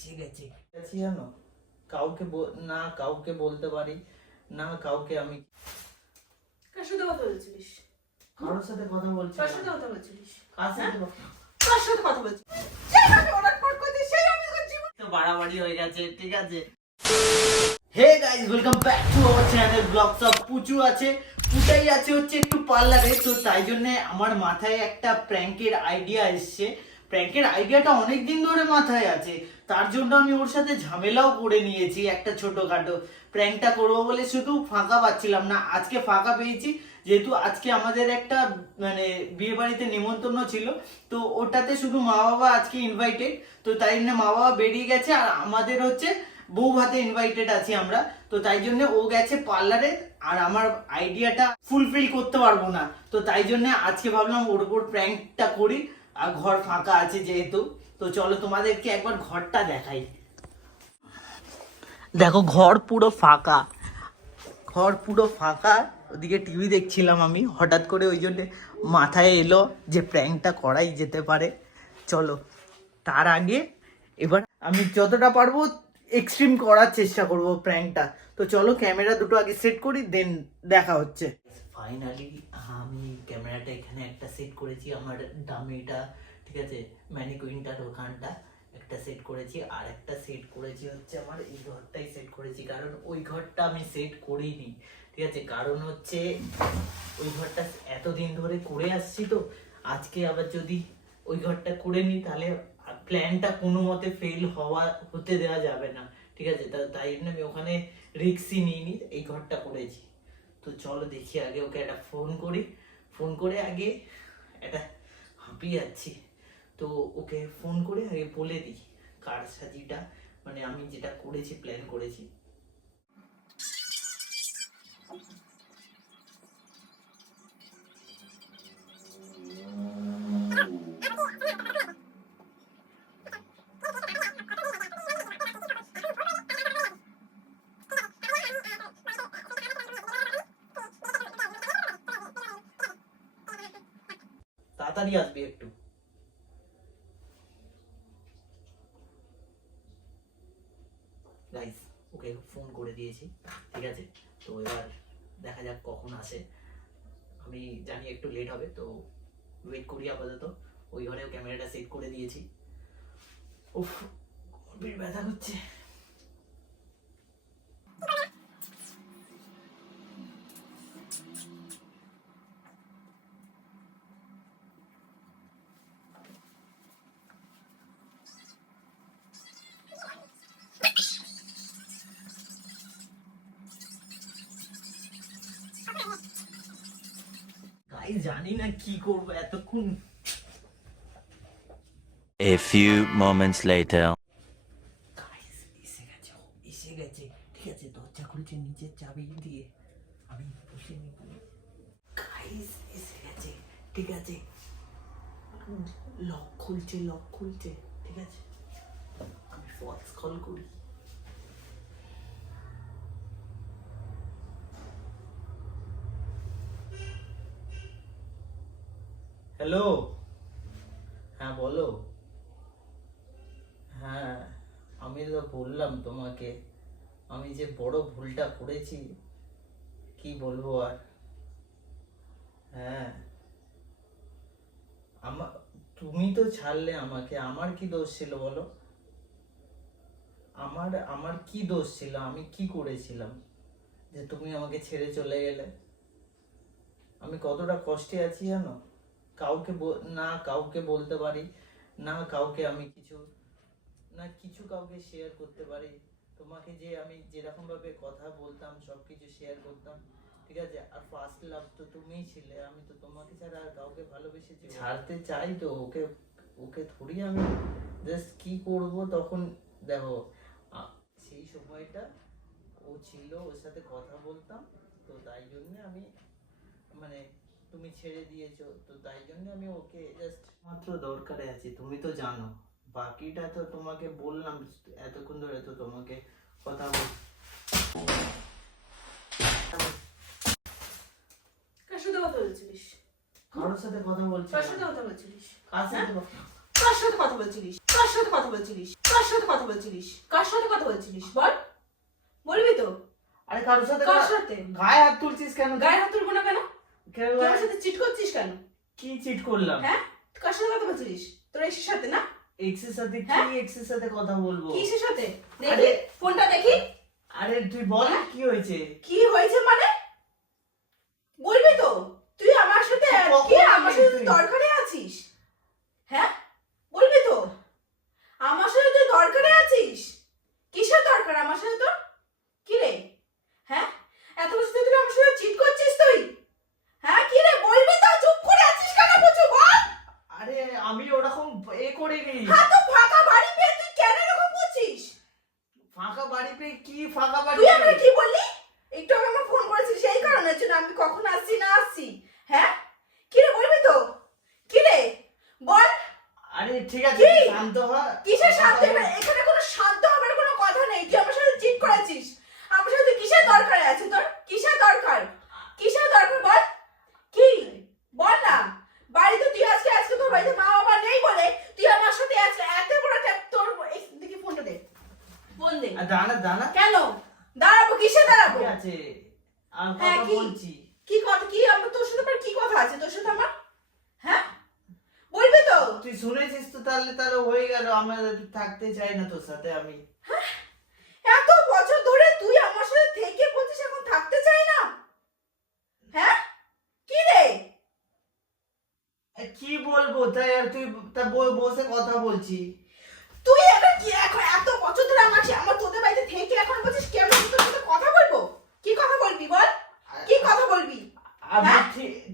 এসে গেছে জানো, কাউকে না কাউকে বলতে পারি না, কাউকে আমি কার সাথে কথা বলছিস? কারোর সাথে কথা বলছি কার না। সাথে কথা বলছিস? কার সাথে কার সাথে কথা বলছিস? সেই আমি ওনার ফোন করছি, সেই আমি করছি। তো বাড়াবাড়ি হয়ে গেছে, ঠিক আছে। Hey guys, welcome back to our channel vlogs of Puchu. পুটাই আছে হচ্ছে একটু পার্লারে, তো তাই জন্য আমার মাথায় একটা প্র্যাঙ্কের আইডিয়া এসছে। প্র্যাঙ্কের আইডিয়াটা অনেক দিন ধরে মাথায় আছে, তার জন্য আমি ওর সাথে ঝামেলাও করে নিয়েছি। একটা ছোটখাটো প্র্যাঙ্কটা করবো বলে শুধু ফাঁকা পাচ্ছিলাম না, আজকে ফাঁকা পেয়েছি। যেহেতু আজকে আমাদের একটা মানে বিয়ে বাড়িতে নিমন্ত্রণ ছিল, তো ওটাতে শুধু মা বাবা আজকে ইনভাইটেড, তো তাই জন্য মা বাবা বেরিয়ে গেছে আর আমাদের হচ্ছে বউ ভাতে ইনভাইটেড আছি আমরা। তো তাই জন্য ও গেছে পার্লারে, আর আমার আইডিয়াটা ফুলফিল করতে পারবো না, তো তাই জন্য আজকে ভাবলাম ওর উপর প্র্যাঙ্কটা করি। আর ঘর ফাঁকা আছে যেহেতু, তো চলো তোমাদেরকে একবার ঘরটা দেখাই। দেখো ঘর পুরো ফাঁকা, ঘর পুরো ফাঁকা। ওদিকে টিভি দেখছিলাম আমি, হঠাৎ করে ওই জন্য মাথায় এলো যে প্র্যাঙ্কটা করাই যেতে পারে। চলো, তার আগে এবার আমি যতটা পারবো এক্সট্রিম করার চেষ্টা করব প্র্যাঙ্কটা। তো চলো ক্যামেরা দুটো আগে সেট করি, দেন দেখা হচ্ছে। ফাইনালি আমি ক্যামেরাটা এখানে একটা সেট করেছি, আমার ডামিটা, ঠিক আছে, ম্যানিকুইনটার ওখানটা একটা সেট করেছি, আর একটা সেট করেছি হচ্ছে আমার এই ঘরটাই সেট করেছি, কারণ ওই ঘরটা আমি সেট করিনি, ঠিক আছে। কারণ হচ্ছে ওই ঘরটা এতদিন ধরে করে আসছি, তো আজকে আবার যদি ওই ঘরটা করে নিই তাহলে প্ল্যানটা কোনো মতে ফেল হতে দেওয়া যাবে না, ঠিক আছে। তাই জন্য আমি ওখানে রিস্কই নিইনি, এই ঘরটা করেছি। তো চলো দেখি আগে ওকে একটা ফোন করি, ফোন করে আগে একটা হাঁপিয়ে যাচ্ছি, তো ওকে ফোন করে আগে বলে দিই কার সাজিটা, মানে আমি যেটা করেছি প্ল্যান করেছি। তাড়াতাড়ি আসবি একটু। গাইস, ওকে ফোন করে দিয়েছি, ঠিক আছে। তো এবার দেখা যাক কখন আসে। আমি জানি একটু লেট হবে, তো ওয়েট করি আপাতত। ওই ঘরেও ক্যামেরাটা সেট করে দিয়েছি। উফ, পেট ব্যথা করছে। গাইস, জানি না কি করবো এতক্ষণ। A few moments later. Guys এসে গেছে, এসে গেছে, ঠিক আছে। দরজা খুলছে নিচের চাবি দিয়ে, আমি বসে নিব। গাইস এসে গেছে, ঠিক আছে। লক খুলছে, লক খুলছে, ঠিক আছে। আমি ফলস কল করি। হ্যালো, হ্যাঁ বলো। হ্যাঁ, আমি তো বললাম তোমাকে, আমি যে বড় ভুলটা করেছি, কি বলবো আর। হ্যাঁ, তুমি তো ছাড়লে আমাকে, আমার কি দোষ ছিল বলো? আমার আমার কি দোষ ছিল? আমি কি করেছিলাম যে তুমি আমাকে ছেড়ে চলে গেলে? আমি কতটা কষ্টে আছি জানো, কাউকে না কাউকে বলতে পারি না, কাউকে আমি কিছু কাউকে শেয়ার করতে পারি। তোমাকে যে আমি যেরকম ভাবে কথা বলতাম সবকিছু শেয়ার করতাম, ঠিক আছে। আর ফার্স্ট লাভ তো তুমিই ছিলে, আমি তো তোমাকে ছাড়া আর কাউকে ভালোবেসেছি ছাড়তে চাই? তো ওকে ওকে থোড়ি আমি জাস্ট কি করব তখন। দেখো, সেই সময়টা ও ছিল, ওর সাথে কথা বলতাম, তো তাই জন্য আমি মানে তুমি ছেড়ে দিয়েছো, তো তাই জন্য আমি ওকে জাস্ট মাত্র দরকারে আছি, তুমি তো জানো। বাকিটা তো তোমাকে বললাম এতক্ষণ ধরে, তো তোমাকে কথা কার সাথে কথা বলছিস? কারোর সাথে কথা বলছি কার সাথে কথা বলছিস? কার সাথে কার সাথে কথা বলছিলিস? কার সাথে কথা বলছিলিস? কার সাথে কথা বলছিলিস? কার সাথে কথা বলছিলিস বল? বলবি তো? আরে কারোর সাথে কার সাথে? গায়ে হাত তুলছিস কেন? গায়ে হাত তুলবো না কেন? কেন তুই আমার সাথে চিট করছিস কেন? কি চিট করলাম? হ্যাঁ, কার সাথে কথা বলছিলিস? তোর এক্সের সাথে না? এক্সের সাথে হ্যাঁ? কি এক্সের সাথে কথা বলবো? কিসের সাথে? দেখি আরে, ফোনটা দেখি। আরে তুই বল কি হয়েছে? কি হয়েছে মানে? বলবি তো? তুই আমার সাথে কখন কি আমার সাথে তুই? দরকারে আছিস? হ্যাঁ, বলবি তো? আমার সাথে তুই দরকারে আছিস? কিসের দরকার আমার সাথে তোর? কি রে? হ্যাঁ, এত বছর ধরে তুই আমার সাথে চিট করছিস তুই? হ্যাঁ, কি রে বলবি তো? চুপ করে আছিস কেন বুঝু বল? আরে আমি ওরকম করিনি। হ্যাঁ, তো ফাঁকা বাড়ি পেয়ে তুই কেন এরকম করছিস? ফাঁকা বাড়ি পেয়ে কি ফাঁকা বাড়ি তুই পেয়ে? আমাকে কি বললি? একটু আগে আমার ফোন করেছিস সেই কারণের জন্য আমি কখন আসছি না আসছি। হ্যাঁ, কি রে বলবি তো? কি রে বল? আরে ঠিক আছে কি? তুই শান্ত হ। কিসের শান্ত হবে? এখানে কোনো শান্ত হবার কোনো কথা নেই। তুই আমার সাথে চিট করেছিস। আমার সাথে কিসের দরকার আছে তোর? কিসের দরকার? কিসের দরকার বল? কি? বল না। বাড়িতে তুই আজকে তোর বাড়িতে মা বাবা নেই বলে তুই আমার সাথে আজকে এত বড় তোর এই দেখি ফোনটা দে। ফোন দে। দাঁড়া দাঁড়া। কেন? দাঁড়াবো কিসে দাঁড়াবো? ঠিক আছে আমি হ্যাঁ, কথা কি? বলছি। কি কথা? কি আমার তোর সাথে আবার কি কথা আছে তোর সাথে আমার? হ্যাঁ, বলবি তো? তুই শুনেছিস তো তাহলে হয়ে গেল। আমরা থাকতে চাই না তোর সাথে আমি। এত বছর ধরে তুই আমার সাথে থেকে বলছিস এখন থাকতে চাই না? হ্যাঁ, কি রে? কি বলবো তাই আর তুই তা বসে কথা বলছি। তুই এখন কি এখন এত বছর ধরে আমার তোদের বাড়িতে থেকে এখন বলছিস কেন আমি তোর সাথে কথা বলবো? কি কথা বলবি বল? কি কথা বলবি? আমি হ্যাঁ?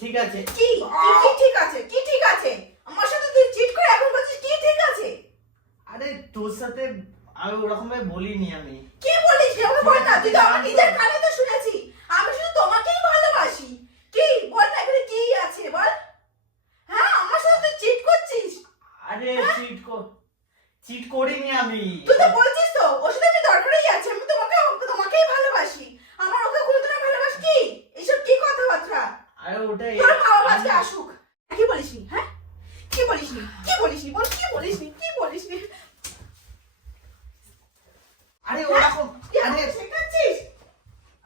ঠিক আছে। কি কি ঠিক আছে? কি ঠিক আছে? আমার সাথে তুই চিট করে এখন বলছিস কি ঠিক আছে? আরে তোর সাথে আমি ওরকম ভাবে বলিনি আমি। কি বলিস রে? আমাকে বল না। তুই তো আমার নিজের কানে তো শুনেছি। আমি শুধু তোমাকেই ভালোবাসি। কি বল না এখানে কি আছে বল? হ্যাঁ, আমার সাথে তুই চিট করছিস। আরে চিট করিনি আমি। তুই তো বলছিস তো ওর সাথে আমি দরকারই আছে। আমি তোমাকেই ভালোবাসি। আমার ওকে কোনোদিনও ভালোবাসি কি? এসব কি কথাবার্তা? আরে ওটাই তোর মা বাবা আজকে আসুক। কি বলিসনি? হ্যাঁ, কি বলিসনি? কি বলিসনি বল? কি বলিসনি? কি বলিসনি? আরে ওরকম কি আমাকে শেখাচ্ছিস?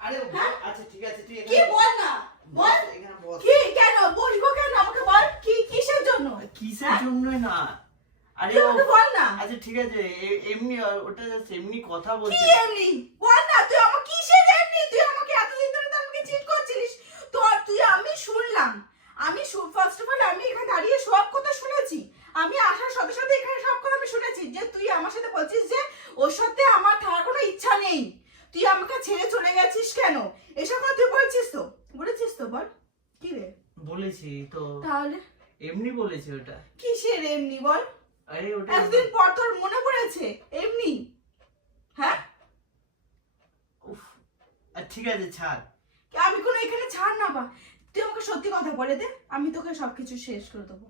আরে হ্যাঁ? আচ্ছা ঠিক আছে তুই কি বল না বল? এখানে বস। কি কেন বসবো কেন আমাকে বল? কি কিসের জন্য? কিসের জন্যই না। আরে তুই আমাকে বল না। আচ্ছা ঠিক আছে এমনি ওটা জাস্ট এমনি কথা কি বলছি। এমনি? বল না তুই আমাকে কিসের এমনি? তুই আমাকে এতদিন ধরে তো আমাকে চিট করছিলিস। তো আমি শুনলাম। ফার্স্ট অফ অল আমি এখানে দাঁড়িয়ে সব কথা শুনেছি। আমি আসার সাথে সাথে এখানে সব কথা আমি শুনেছি যে তুই আমার সাথে বলছিস যে ওর সাথে আমার থাকার কোনো ইচ্ছা নেই। তুই আমাকে ছেড়ে চলে গেছিস কেন? এসব কথা তুই বলছিস তো? বল? কি রে? বলেছি তো তাহলে এমনি বলেছি ওটা। কিসের এমনি বল? আরে ওটা এতদিন পর তোর মনে পড়েছে এমনি? হ্যাঁ, উফ, ঠিক আছে ছাড়। আমি কোনো এখানে ছাড় না বা তুই আমাকে সত্যি কথা বলে দে। আমি তোকে সবকিছু শেষ করে দেবো।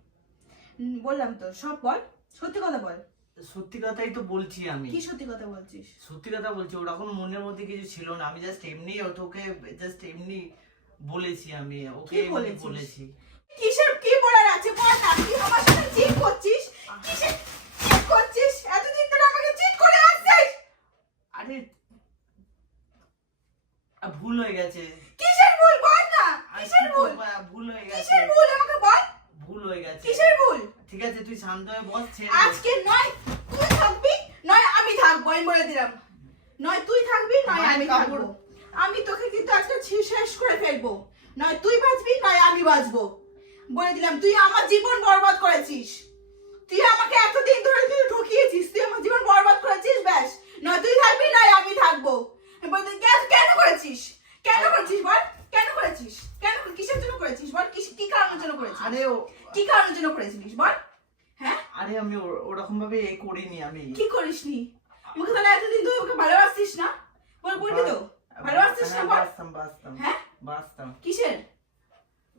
বললাম তো সব বল। সত্যি কথা বল। সত্যি কথাই তো বলছি আমি। কি সত্যি কথা বলছিস? সত্যি কথা বলছি ওরকম মনের মধ্যে কিছু ছিল না। আমি জাস্ট এমনি তোকে জাস্ট এমনি বলেছি আমি ওকে কি এমনি বলেছিস? বলেছি। কিসের কি বলার আছে বল না? তুই আমার সাথে চিট করছিস? কিসের চিট করছিস? এতদিন ধরে আমাকে চিট করে আসছিস। আরে ভুল হয়ে গেছে। কিসের ভুল বল না? আর কিসের কি ভুল? করবো? ভুল হয়ে গেছে। কিসের ভুল আমাকে বল? ভুল হয়ে গেছে। কিসের ভুল? ঠিক আছে তুই শান্ত হয়ে বস। ছেড়ে দে। আজকে নয় তুই থাকবি নয় আমি থাকবো। আমি বলে দিলাম নয় তুই থাকবি নয় আমি থাকবো। আমি তোকে কিন্তু আজকে শেষ করে ফেলবো। নয় তুই বাঁচবি নয় আমি বাঁচবো। বলে দিলাম তুই আমার জীবন বরবাদ করেছিস। তুই আমাকে এতদিন ধরে তুই ঠকিয়েছিস। তুই আমার জীবন বরবাদ করেছিস। ব্যাস, নয় তুই থাকবি নয় আমি থাকবো। বলতে কেন করেছিস? কেন করেছিস বল? কেন করেছিস? কেন কিসের জন্য করেছিস বল? কি কারণের জন্য করেছিস? আরে কি কারণের জন্য করেছিস বল? হ্যাঁ, আরে আমি ওরকম ভাবে করিনি আমি। কি করিসনি? মুখে তাহলে এতদিন তুই ওকে ভালোবাসতিস না? বলবি তো ভালোবাসতিস না বল? বাসতাম হ্যাঁ, বাসতাম। কিসের?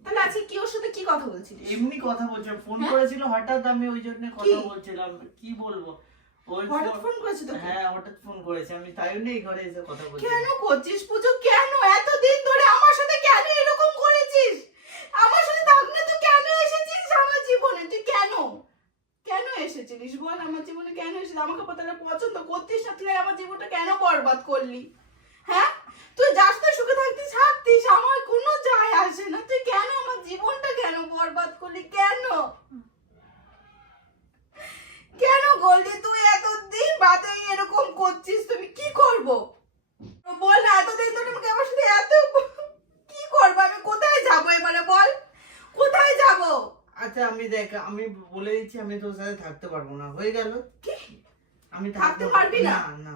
তাহলে আজকে কি ওর সাথে কি কথা বলছিলিস? এমনি কথা বলছিলাম। ফোন হ্যাঁ? করেছিল হঠাৎ আমি ওই জন্য কথা কি? বলছিলাম। কি বলবো ওই হঠাৎ ফোন করেছে তোকে? হ্যাঁ হঠাৎ ফোন করেছে। আমি তাই জন্য এই ঘরে এসে কথা বলছি। কেন করছিস পুজো? কেন এতদিন ধরে আমার সাথে কেন এরকম করেছিস? আমার সাথে থাক না তুই কেন এসেছিস আমার জীবনে? তুই কেন? কেন এসেছিলিস বল আমার জীবনে, কেন এসেছিস? আমাকে তাহলে পছন্দ করতিস না, তুই আমার জীবনটা কেন বরবাদ করলি? হ্যাঁ, তুই যাস তো সুখে থাকতিস থাকতিস, আমার কোনো যায় আসে না। তুই কেন আমার জীবনটা কেন বরবাদ করলি? কেন কেন করলি তুই? এতদিন বাদে এরকম করছিস, তুমি কি করব বল না? এতদিন ধরে আমাকে আমার সাথে এত কি করবো? আমি কোথায় যাবো এবারে বল, কোথায় যাবো? আচ্ছা আমি দেখ, আমি বলে দিচ্ছি আমি তোর সাথে থাকতে পারবো না, হয়ে গেল। কি আমি থাকতে পারবি না? না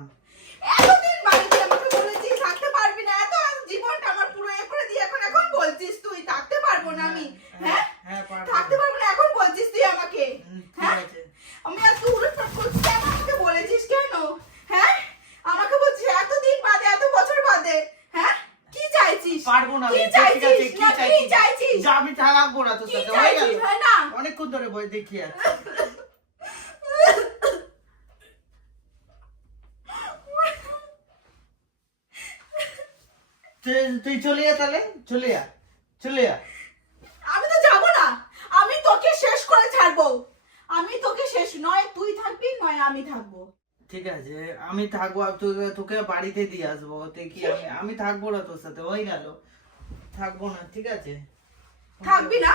এতদিন বাড়িতে আমাকে বলেছিস থাকতে পারবি না, এত জীবনটা আমার পুরো এ করে দিয়ে এখন এখন বলছিস তুই থাকতে পারবো না আমি? হ্যাঁ হ্যাঁ পারবো। থাকতে পারবো না এখন বলছিস তুই আমাকে? ঠিক হ্যাঁ আছে। আমি এত উড়ে করছিস কেন? আমাকে বলেছিস কেন? হ্যাঁ আমাকে বলছিস এতদিন বাদে, এত বছর বাদে, হ্যাঁ কি চাইছিস? পারবো না কি আমি, ঠিক আছে, চাইছিস? কি না, কি চাইছিস? চাইছিস? যা আমি থাকবো না তোর কি সাথে, হয়ে গেল। চাইছিস? হয় না? অনেকক্ষণ ধরে বই দেখি আছে। তুই চলে যা তাহলে, চলে যা, চলে যা। আমি তো যাবো না, আমি তোকে শেষ করে ছাড়বো। আমি তোকে শেষ, নয় তুই থাকবি নয় আমি থাকবো। ঠিক আছে আমি থাকবো, আর তোকে বাড়িতে দিয়ে আসবো, দেখি আমি থাকবো না তোর সাথে, হয়ে গেল। থাকবো না, ঠিক আছে? থাকবি না?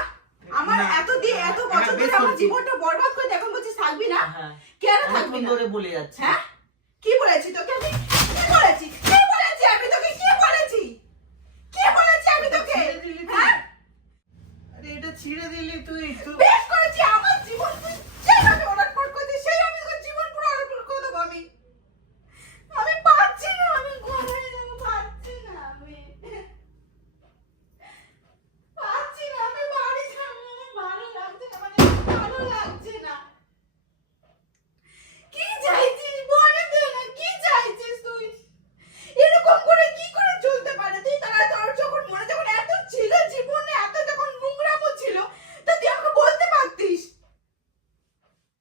আমার না, এত দিয়ে এত হ্যাঁ, বছর বেশ ধরে আমার করছি। জীবনটা বরবাদ করে এখন বলছিস থাকবি না? হ্যাঁ, কেন থাকবি অনেকক্ষণ না? ধরে বলে যাচ্ছে। হ্যাঁ কি বলেছি তোকে আমি? কি বলেছি? কি বলেছি আমি তোকে? কি বলেছি? কি বলেছি আমি তোকে? ছিঁড়ে দিলি তুই। হ্যাঁ আরে এটা ছিঁড়ে দিলি তুই। বেশ করেছি, আমার জীবন তুই যেভাবে ওলটপালট করছিস সেই আমি তোর জীবন পুরো ওলটপালট করে দেবো আমি। আমি পারছি না, আমি ঘরে যাবো, পারছি না আমি। পারছি না, আমি বাড়ি যাবো, আমার ভালো লাগছে না, মানে ভালো লাগছে না। কি চাইছিস বলে দে না, কি চাইছিস তুই? এরকম করে কি করে চলতে পারে? তুই তারা তোর যখন মনে যখন এত ছিল জীবনে, এত যখন নোংরামো ছিল, তা তুই আমাকে বলতে পারতিস।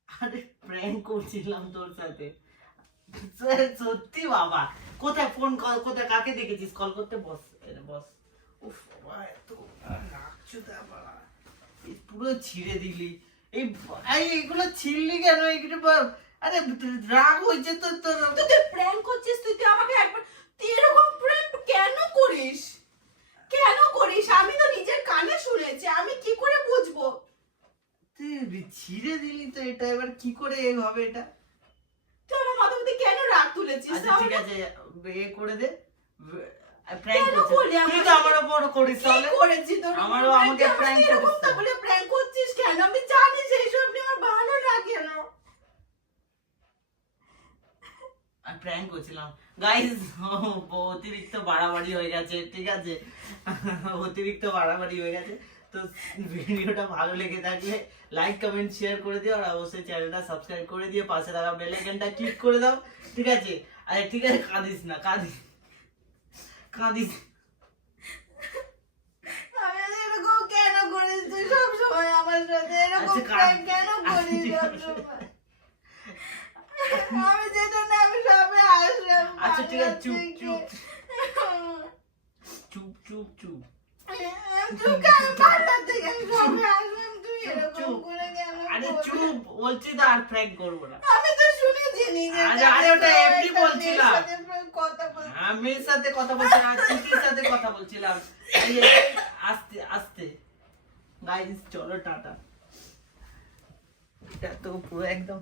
আরে প্র্যাঙ্ক করছিলাম তোর সাথে। সত্যি বাবা, কোথায় ফোন কল, কোথায় কাকে দেখেছিস কল করতে? বস এনে বস। উফ বাবা, এত রাখছুদা বাবা, এই পুরো ছিঁড়ে দিলি। এইগুলো ছিঁড়লি কেন? এইগুলো আরে রাগ হয়েছে তো তোর। তুই প্র্যাঙ্ক করছিস, তুই আমাকে একবার, তুই এরকম প্র্যাঙ্ক কেন করিস? কেন করিস? আমি তো নিজের কানে শুনেছি, আমি কি করে বুঝবো? তুই ছিঁড়ে দিলি তো, এটা এবার কি করে হবে এটা? তুই আমার মাথা মধ্যে কেন রাগ তুলেছিস? আচ্ছা ঠিক আছে, এ করে দে। প্র্যাঙ্ক কেন করছিস করলি আমার তুই, তো আমার উপর করিস কি তাহলে। করেছি তোর? আমারও আমাকে প্র্যাঙ্ক এরকম করিস তা তো। বলে প্র্যাঙ্ক করছিস কেন? আমি জানি যে এইসব নিয়ে আমার ভালো লাগে না। প্র্যাঙ্ক করছিলাম গাইস, অতিরিক্ত বাড়াবাড়ি হয়ে গেছে, ঠিক আছে? অতিরিক্ত বাড়াবাড়ি হয়ে গেছে। তো ভিডিওটা ভালো লেগে থাকলে লাইক কমেন্ট শেয়ার করে দিও, আর অবশ্যই চ্যানেলটা সাবস্ক্রাইব করে দিয়ে পাশে থাকা বেল আইকনটা ক্লিক করে দাও, ঠিক আছে? আরে ঠিক আছে, কাঁদিস না, কাঁদিস কাঁদিস। আমি এরকম কেন করিস তুই সবসময় আমার সাথে? এরকম আচ্ছা, প্র্যাঙ্ক কেন করিস ঠিক আছে। সবসময়? আমি যেটা না আমি সবে আসলাম। আচ্ছা ঠিক আছে, চুপ চুপ চুপ চুপ চুপ। চুপ কেন? পার্লার থেকে আমি সবে আসলাম, তুই চুপ, এরকম চুপ। করে কেন আরে করলি? চুপ বলছি তো, আর প্র্যাঙ্ক করবো না। আমি তো শুনেছি নিজে। আরে ওটা এমনি বলছিলাম। কথা বল। আমির সাথে কথা বলছিলাম, চিকির সাথে কথা বলছিলাম। এই যে, আস্তে আস্তে। গাইস চলো টাটা। এটা তো পুরো একদম